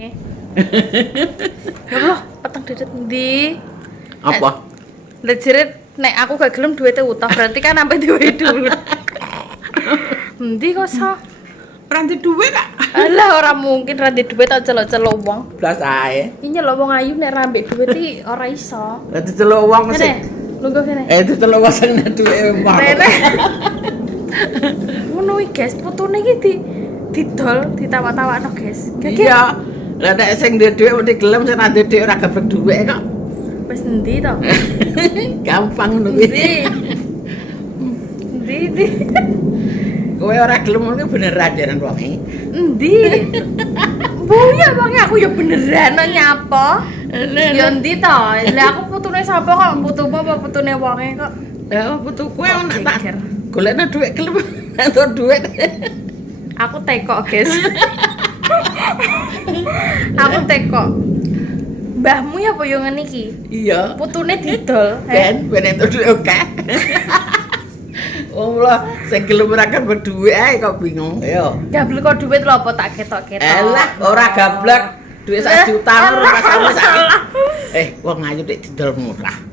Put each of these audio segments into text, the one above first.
Ya Allah, peteng dedet ndi? Apa? Lah jere nek aku gak gelem duwite utah berarti kan sampe duwe duit. Endi kok so? Ranti duwe kak? Alah ora mungkin ranti duit tak celok-celok wong. Blas ae. Iki nyelok wong ayu nek ra ambek duit iki ora iso. Ranti celuk wong Kene, sing. lungguh kene. Itu celuk wong sing duwe mah. Rene. Ngono iki guys, fotone iki didol, ditawa-tawakno guys. Iya. Lah nek sing duwe dhuwit mesti gelem sing ra duwe dhuwit ora geblek dhuwit kok. Wis endi to? Gampang ngono kuwi. Endi? Kowe ora gelem ngono beneran jaran wonge. Endi? Bu ya wonge aku ya beneran kok nyapa. Ya endi to? Lah aku putune sapa kok putumu apa putune wonge kok? Ya putu kowe ana tak Pikir. golekno dhuwit gelem entuk dhuwit. Aku tekok, guys. Aku tekok. Mbahmu ya apa yo ngene iki? Iya. Putune didol. Ben entuk dhuwit akeh. Wong lah sing gelem ora kan dhuwit ae kok bingung. Ayo. Gablek kok duit lho apa tak ketok-ketok. Elah ora gablek. Dhuwit 1 juta ora sampe saiki. Wong ayu nek didol murah.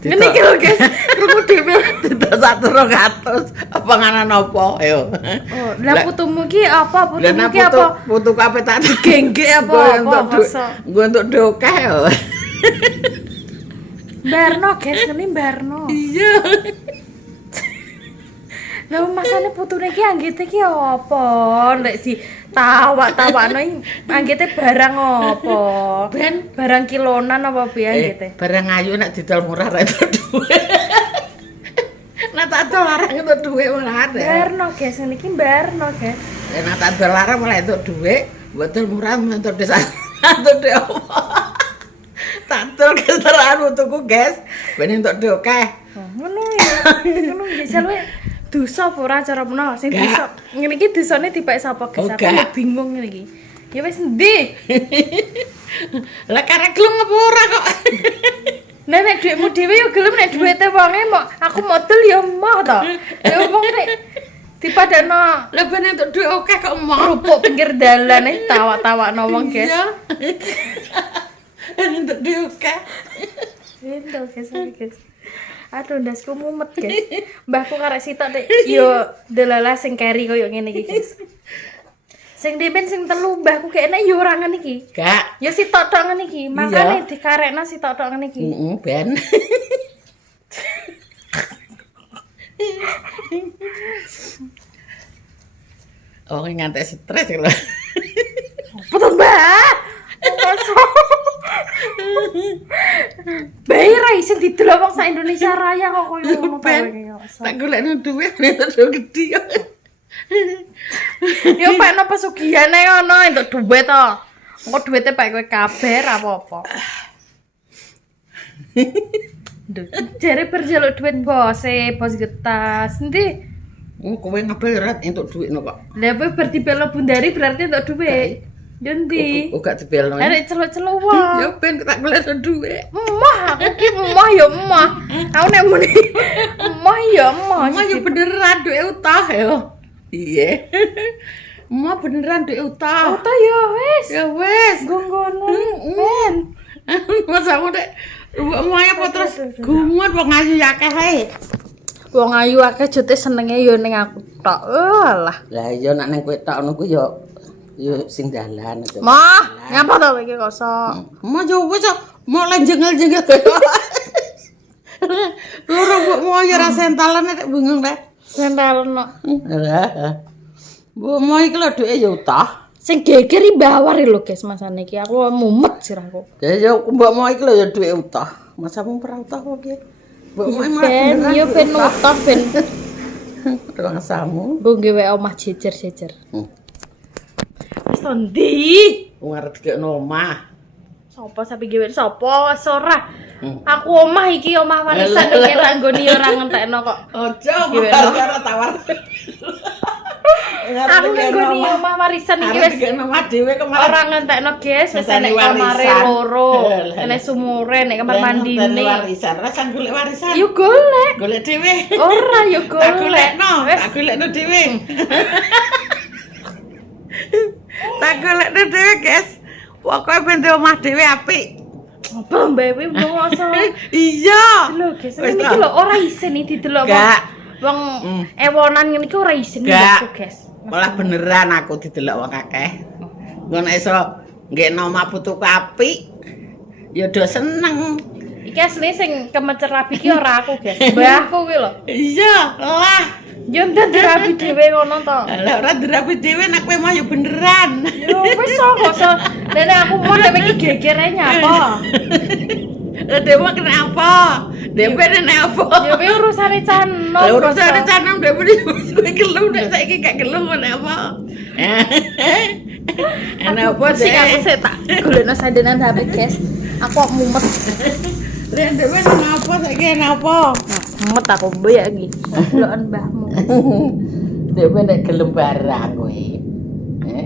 Ngene iki lho, guys. Krungu dhewe. Didol 1.200. Apa nganan apa? Ayo. Oh, lah putumu ki apa? Lah Putumu ki apa? Putu kabeh tak Digengge apa? Masa? Gue untuk dhuwit akeh yo. Barno, guys, ngene barno. Iya. Lah masane putune ki anggite ki apa? Nek ditawak-tawakno iki anggite barang apa? Ben Barang kilonan apa piye anggite? barang ayu nek didol murah ra entuk dhuwit. Nek tak dol larang entuk dhuwit malah ada. Barno, guys, ngene iki barno, guys. Nek tak dol larang malah entuk dhuwit, botol murah entuk desa. Entuk dhuwit apa? Tak dol keteraan tuku, guys. Ben entuk dhuwit akeh. Oh, ngono ya. Ngono ya jalwe. Dosa apa ora cara menawa sing dosa. Ngene iki dosane dipek sapa guys? Aku Gak. bingung ngene iki. Ya wis endi? Lah karek gelem apa ora kok? Nek dhuwitmu dhewe yo gelem nek dhuwite wonge mok aku model ya emoh to. Ya wong nek dipadakno Lah ben entuk dhuwit akeh kok mau. kerupuk pinggir dalan iki tawa-tawakno wong guys. Iya. Entuk dhuwit akeh. Entuk guys, guys. Aduh ndasku mumet guys. Mbahku karek sitok nek yo delala sing keri koyo ngene iki guys. Sing dipen sing telu mbahku kene yo ora ngene iki. Gak. Ya sitok tok ngene iki. Makane dikarekno sitok tok ngene iki. Heeh, ben. Oh, ngantek stres lho. Apa to, Mbak? Bayi ra isin didol wong sak Indonesia Raya kok koyo ngono Ben. Tak golekno dhuwit entuk dhuwit gedhi. Yo pakno pesugihan ae ngono entuk dhuwit to. Engko dhuwite pak kowe kabeh ra apa-apa. Duh, jare perjaluk dhuwit bos getas. Endi? Kowe ngabel ora entuk dhuwitno kok. Lah kowe bar dibelo bundari berarti entuk dhuwit. Yo endi? Kok gak dibelno. Arek celuk-celuk wae. Ya ben tak golekno dhuwit. Emah, aku ki emah ya emah. Aku nek muni emah ya emah. Emang ya beneran dhuwit utah ya. Iya. Emang beneran dhuwit utah. Foto ya wis. Ya wis. Gonggonan. Ben. Masa aku nek omahnya apa terus gumun wong ayu akeh ae. Wong ayu akeh jote senenge ya ning aku tok. Alah. Lah iya nek ning kowe tok ngono ku ya sing dalan aja. Mah, ngapa to iki kosok? Mau yo wis mau lenjengel-jengel. Loro mbok mau ya ra sentalan nek bingung deh. Sentalno. Lah. Mbok mau iki lho dhuwite ya utah. Sing geger iki bawar lho guys masane iki. Aku mumet sirahku. Ya yo mbok mau iki lho ya dhuwite utah. Masamu ora utah kok iki. Mbok mau Ben, yo ben utah ben. Rangsamu. Mbok gawe omah jejer-jejer. Wis to ndi? Wong arep dikekno omah. Sopo sapi gawe sapa wis ora. Aku omah iki omah warisan iki ranggoni ora ngentekno kok. Ojo ora tawar. Aku nggoni omah warisan iki wis dikekno omah dhewe kemarin. ora ngentekno guys, wis enek kamare loro, enek sumure, enek kamar mandine. Warisan, ora sang golek warisan. Yo golek. Golek dhewe. Ora yo Tak golek. golekno dhewe. Tak golekno dhewe, guys. Pokoke ben di omah dhewe apik. Apa Mbak Wi ngoso? Iya. Lho, guys, Wis ini tak. lho ora isin iki didelok Gak. wong ewonan ngene iki ora isin Gak. guys. Malah beneran aku didelok wong akeh. Engko nek iso nggekno omah putuku apik, ya do seneng. Iki asline sing kemecer rabi ki ora aku, guys. Mbahku kuwi lho. Iya, lah. Yo ndak dirabi dhewe ngono to. Lah ora dirapi dhewe nek kowe mau ya beneran. Yo wis kok. Nenek aku mau dhewe iki gegere nyapa. Dewa kenapa? Dewa nenek apa? Ya kuwi urusane canom. Lah urusane canom Dewa kowe gelu nek saiki gak gelu nek apa? Enak apa sih aku sih? sih tak golekno sandenan HP, guys. Aku kok mumet. Lah Dewa kenapa saiki enak apa? Mumet aku mbok iki. Deloken mbahmu. Dewa nek gelem barang kowe.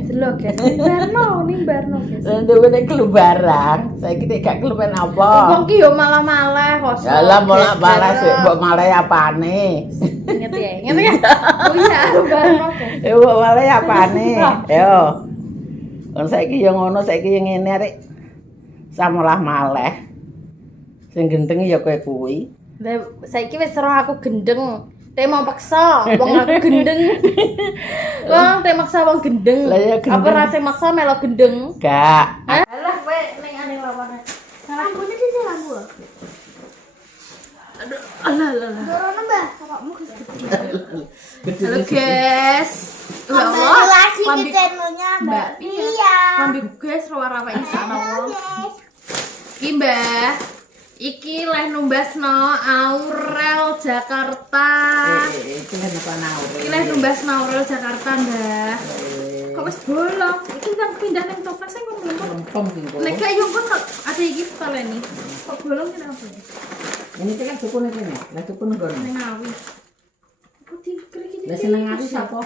Delok, guys. Nimbarno, guys. Lah Dewa nek gelem barang, saiki nek gak gelem apa? Wong ki yo malah-malah kok. Lah malah balas mbok malah apane? Ingat ya. Oh iya, aku barno, guys. Mbok malah apane? Yo. Kon saiki yo ngono, saiki yo ngene arek. Samulah maleh. Sing gendeng ya kowe kuwi. Lah saiki wis roh aku gendeng. Te mau paksa wong aku gendeng. Wong te maksa wong gendeng. Lah ya gendeng. Apa rasa maksa melo gendeng? Gak. Alah kowe ning ane lawane. Rambutnya di lampu. Aduh, alah. Dorono Mbak. Awakmu Halo guys. Ya Allah. Kembali lagi ke Lambi- channelnya Mbak Mbak Iya. Lambi guys rawa-rawa ini sana Halo wong. guys. Iki Mbah. Iki leh numbasno Aurel Jakarta. Iki lek apa naur. Iki leh numbasno Aurel Jakarta, Mbah. Kok wis bolong? Iki nang pindah ning toples sing ngono. Lempem iki kok. Nek gak yo kok ada iki taleni. Kok bolong kenapa? Ini kan dukun iki nek. Lah dukun nggon. Ning ngawi. Aku dikrik-krik. Lah seneng aku sapa?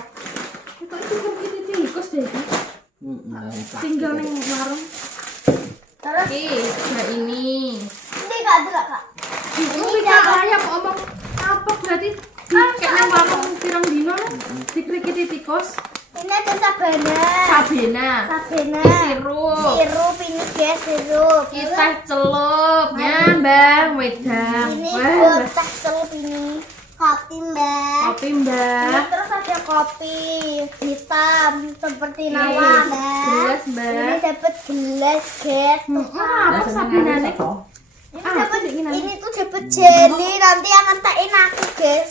Kok itu krik-krik tikus deh iki. Heeh. Tinggal ning warung. Terus Nah ini. ini Kak dulu Kak. Ini Kak ayam omong apa berarti kayak nang warung pirang dino dikrikiti tikus. Ini ada Sabana. Sabena. Sabana. Sirup. Sirup ini guys sirup. Kita celup ya, Mbak Wedang. Ini Wah, buat teh celup ini. Kopi Mbak. kopi Mbak. Terus ada kopi hitam seperti nawa Mbak. Gelas, Ini Mbak. dapat gelas guys. Apa Sabinane? Ini Ah, dapat ini ini tuh dapat jelly nanti yang ngentekin aku guys.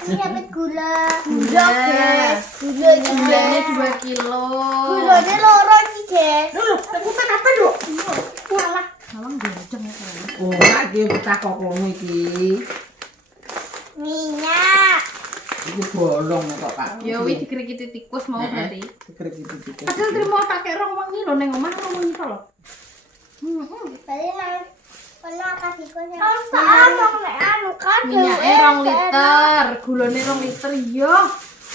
Ini dapat gula guys. Gula Gulanya guys. 2 kilo. Gulanya loro iki guys. Lho, temukan apa, Duk? Walah. Salam gajeng ya kayaknya. Ora iki pecah kok ngono iki. Minyak. Iki bolong kok, Pak. Ya wis dikrikiti tikus mau berarti. Dikrik iki. Padahal terima tak kayak rong wengi lho ning omah rong wengi to lho. Tadi nang kono kasih kono. Kalau nek anu kan Minyaknya 2 liter, gulane 2 liter yo.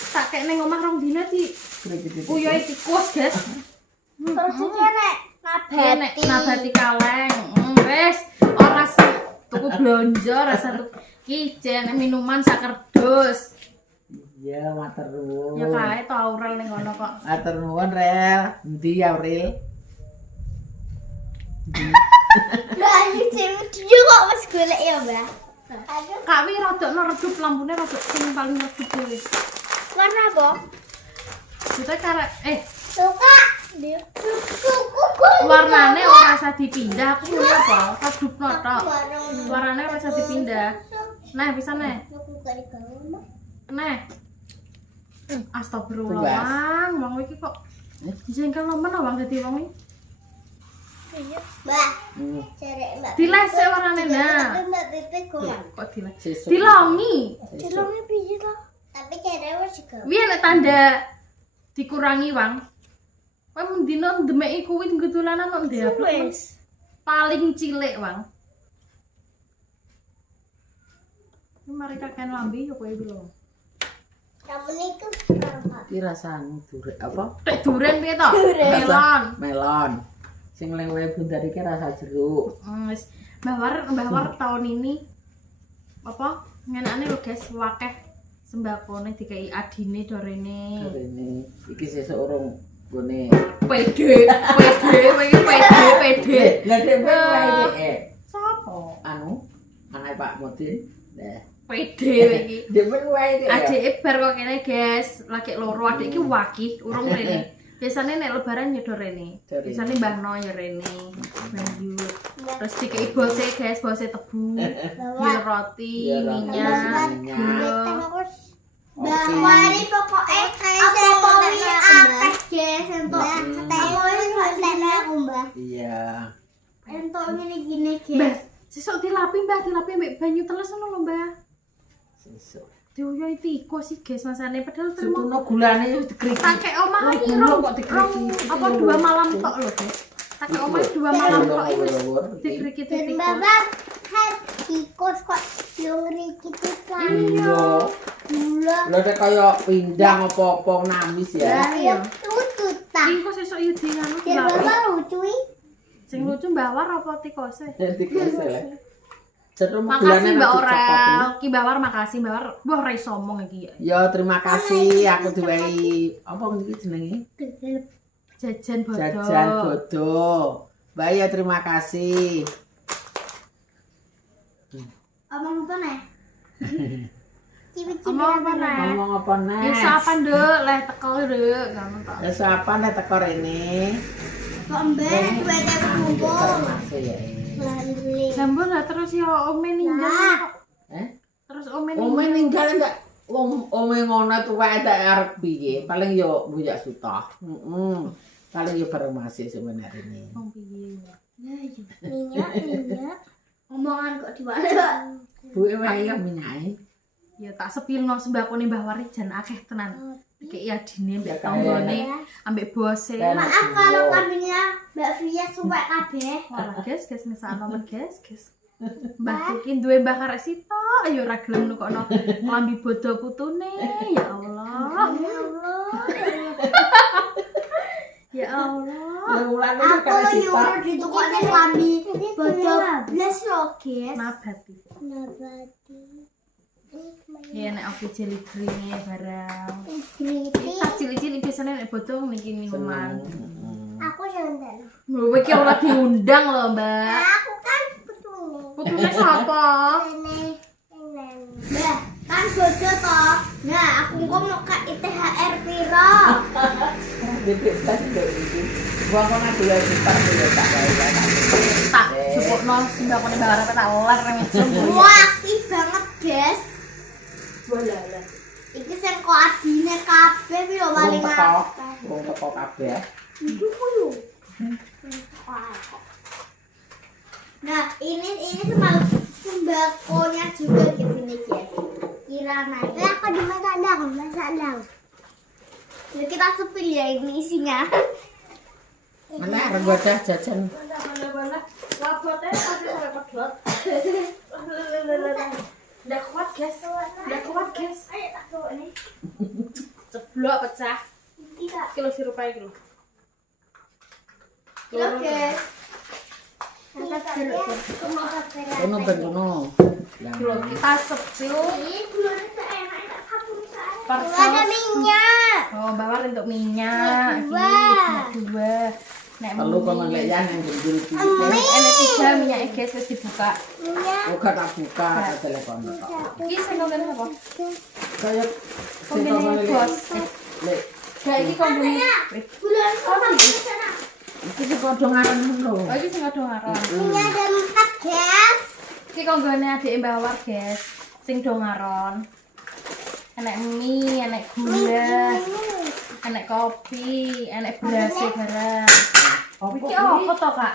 Tak kayak ning omah rong dina di uyoi tikus, guys. terus iki nek Nek nabati. nabati kaleng. Wis ora sah tuku blonjo rasa tuku kicen minuman sakerdus. Iya, matur nuwun. Ya kae to Aurel ning ngono kok. Matur nuwun, Rel. Endi Aurel? Lah iki dia kok wis golek ya, Mbak. Aduh, Kak wi rodokno redup lampune rodok sing paling redup dhewe. warna apa? Kita karek Suka. Dia suku. warnane ora usah dipindah aku ngene apa? Redupno tok. Warnane ora usah dipindah. Nah, bisa neh. Suku kali kamu. Neh. Astagfirullah, wong iki kok jengkel nemen wong dadi wong iki. Mbak, cerek Mbak. Diles warnane nah. Tapi Mbak Pepe kok. Kok diles? Sesuk. Dilongi. Dilongi piye to? Tapi cerek wis juga. Piye nek tanda dikurangi wang? Kowe mendino ndemeki kuwi nggetulanan kok ndek paling cilik wang. Mari kakean lambe yo kowe iki lho. Kamu niku berapa? Iki rasane durek apa? Tek duren piye to? Duren. Melon. Melon. Sing lewe bundar iki rasa jeruk. Wis Mbah War tahun ini apa ngenane lho guys wakeh sembakone dikai adine dorene. Rene iki sesuk urung Gone. Pede, pede. Lah dek wae. Sopo? Anu, anake Pak Mudin. Nah, Pede iki. demen wae dek. Adike bar kok kene, guys. Lagi loro adik iki waki, urung rene. Biasanya nek lebaran nyedo rene. Biasanya Mbah No ya rene. Lanjut. Terus dikei bose, guys, bose tebu. Ya roti, minyak, gula. Mari pokoknya apa ini akeh guys entuk Mbak. Iya. Entuk gini Mbah, guys. sesuk dilapi mbek banyu teles ngono lho, Mbah. Sesuk. Diuyoi tiko sih, guys, masane padahal Setuno gulane wis dikriki. kakek omah iki Gula kok dikriki. apa 2 malam tok lho, guys. Kakek omah 2 malam tok iki wis dikriki Dan tiko. Bapak kan tikus kok yo ngriki kan. Iya. Gula. Lha nek kaya pindang apa-apa namis ya. Ya tutut ta. Tiko sesuk yudi ngono Dan Bapak lucu iki. sing lucu mbawar apa tikose? Dikese. Cetuk Makasih Mbak Orel. Ki Mbawar makasih Mbawar. Wah ora iso omong iki ya. Ya terima kasih aku diwehi apa iki jenenge? Jajan bodo. Jajan bodo. Mbak ya terima kasih. Omong apa nih? Cipi-cipi Omong apa nih? Ngomong apa nih? Ya sapa nduk, leh teko nduk, ngono to. Ya sapa nek teko rene? Kok mbak duwe kumpul. Masih ya. Beli. Jambon lah terus ya ome ninggal. Terus ome Ome ninggal enggak wong ome ngono tuwek tak arep piye? Paling yo buyak sutah. Paling yo bareng masih sebenarnya ini. Wong piye? Minyak. Omongan kok dibalik. Buke wae ya minyake. Ya tak sepilno sembakone Mbah Wari jan akeh tenan. Iki adine mbek Ya, tanggane ambek bose. Dan- Maaf kalau kambingnya Mbak Fia suwek kabeh. Walah guys, mesakno men guys. Mbah iki duwe mbah karek sito, ayo ora gelem nukokno klambi bodo putune. Ya Allah. Ya Allah. Lah ulane Aku nyuruh ditukokne klambi bodo blas lho, guys. Nabati. Nabati. Ya nek aku jeli-jelinge barang. Griti. Tak cilik-cilik biasanya nek bodo niki minuman. Aku jangan. Mbak iki ora diundang lho, Mbak. Aku kan petune. Putune sapa? Mbak, kan bodo toh. Nah, aku kok mau ke ITHR piro? Dikit tas iki. Wong kok nak dua juta ya tak wae ya. Tak jupukno sembakone Mbak Wari tak lar meja. Wah, aktif banget, guys. Walalah. Iki sing kok adine kabeh piro paling akeh. Wong teko kabeh. Itu kuyu. Nah, ini sembakonya juga di sini, guys. Kirana. Lah, kok di masak Ya kita sepil ya ini isinya. Mana arep wadah jajan. Mana-mana. Labotnya pasti sampai pedot. Nggak kuat, guys. Nggak kuat, guys. Ayo tak bawa nih. Ceblok pecah. Tidak. Kilo sirup aja kilo. Oke. Kono ben kono. Kilo kita sepil. Ini gulanya tak enak, tak sabun saya. Parcel. Ada minyak. Oh, bawar untuk minyak. Dua. Dua. Nek Perlu kok lek yan yang gendul iki. Enak 3 minyaknya guys wis dibuka. Minyak. Buka tak buka tak telepon kok. Iki sing ngomong apa? Kaya Kombine bos. lek Ya iki kombine. Gulanya sama di sana. iki sing padha ngaran ngono. Oh iki sing ado ngaron. Minyak ada 4, guys. Iki konggone adike Mbak War guys. Sing do ngaron. Enek mie, enek gula, enek kopi, enek beras barang. Iki apa to, Kak?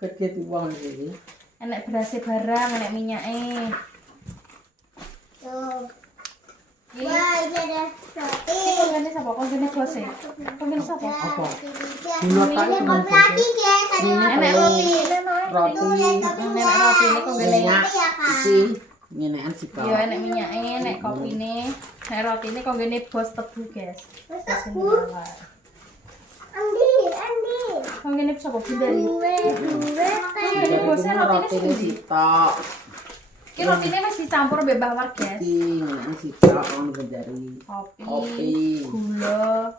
Gede wong iki. Enek beras barang, enek minyake. Tuh. Iki Wah, ini ada roti. konggone sapa? Konggone bos e. Konggone sapa? Apa? Gula tak ini kopi lagi, guys. Ada Enek roti. Roti. Enek roti ini konggone. Minyak ya, Kak. iki nyenekan sika. Iya, enek minyake, enek kopine. Nek rotine konggone bos tebu, guys. Terus Bos sing aku. bawar. Andi. Konggone sapa bundari? Jadi bosnya rotine sendiri. sitok. Iki rotine wis dicampur mbek bawar, guys. Iki nyenekan sitok on benjari. Kopi, Kopi. gula.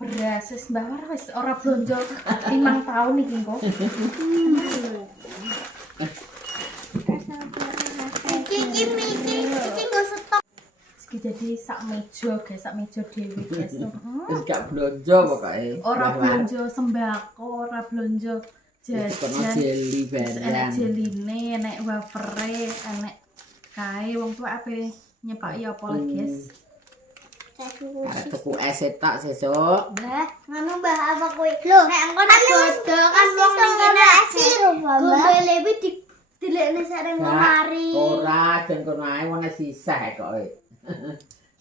beras wis Mbah War wis ora blonjo 5 tahun iki kok. Iki nggo stok. Iki jadi sak meja guys, sak meja dhewe guys. Wis gak blonjo pokoke. Ora blonjo sembako, ora blonjo Kono jajan. jeli Enek barang. jeline, enek wafere, enek kae wong tuwa ape nyepaki apa lagi guys. Arek tuku es tok sesuk. Mbah, ngono Mbah apa kowe? Nek engko nek bodo kan wong ning kene sirup, gombele iki dilekne sareng lemari. Ora den kono ae wong sisa kok.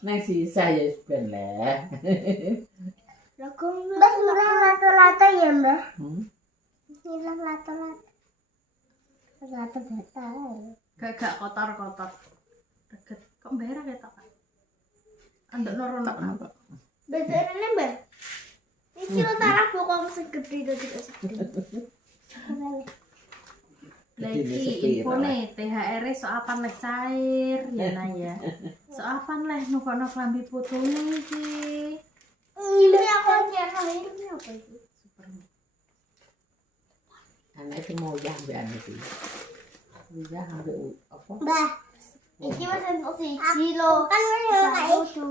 Nek sisa ya wis ben le. Lah kok Mbah hilang lato-lato ya, Mbah? Hilang lato-lato. Lato-lato. Gak kotor-kotor. Deket. Kok Mbah ora ketok kan? Andek loro-loro kok. Bedane Mbah. Iki lo tarah bokong segede dadi segede. Lagi infone THR so apan leh cair ya nah ya. So apan leh nukono klambi putune iki. Ini aku nyana ini apa iki? Anak itu mau ya mbak anak itu. Iya ambil apa? Mbah. Iki wis entuk siji lho. Kan yo kayak 2,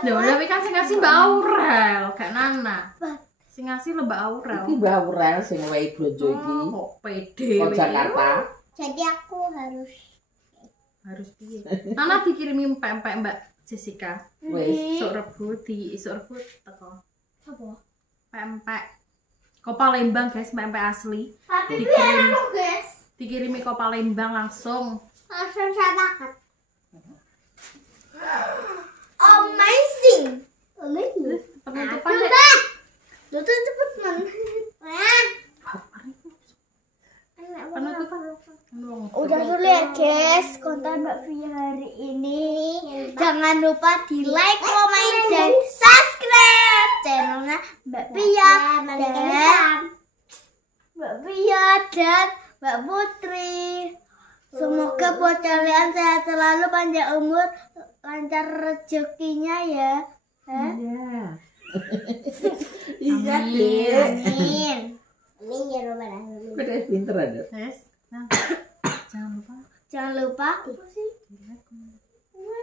3, 4. Lho, tapi kan sing ngasih Mbak Aurel, gak Nana. Sing ngasih lho Mbak Aurel. Iki Mbak Aurel sing wehi blonjo iki. Kok pede. Kok Jakarta. Jadi aku harus Piye? Nana dikirimi pempek Mbak Jessica. Wis. Isuk Rebo teko. apa? Pempek. Kok Palembang guys, pempek asli. Tapi Dikirim. aku guys. Dikirimi ke Palembang langsung. Langsung saya makan. Amazing. Amazing. Penutupan Aduh, deh. Mbak. Lu tuh cepet man. Wah. Penutupan. Udah dulu ya guys konten Mbak Via hari ini. Jangan lupa di like, komen, dan subscribe channelnya Mbak Via dan Mbak Via dan Mbak Putri. Semoga buat kalian sehat selalu, panjang umur, lancar rezekinya ya. Iya. Iya deh. Amin. Amin ya robbal alamin. Udah pinter ada. Yes. Nah, jangan lupa. Jangan lupa. Apa sih?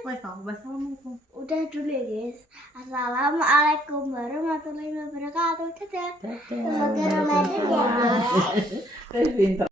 Wes tau, wassalamualaikum. Udah dulu ya guys. Assalamualaikum warahmatullahi wabarakatuh. Dadah. Dadah. Semoga Ramadan ya. Udah pinter.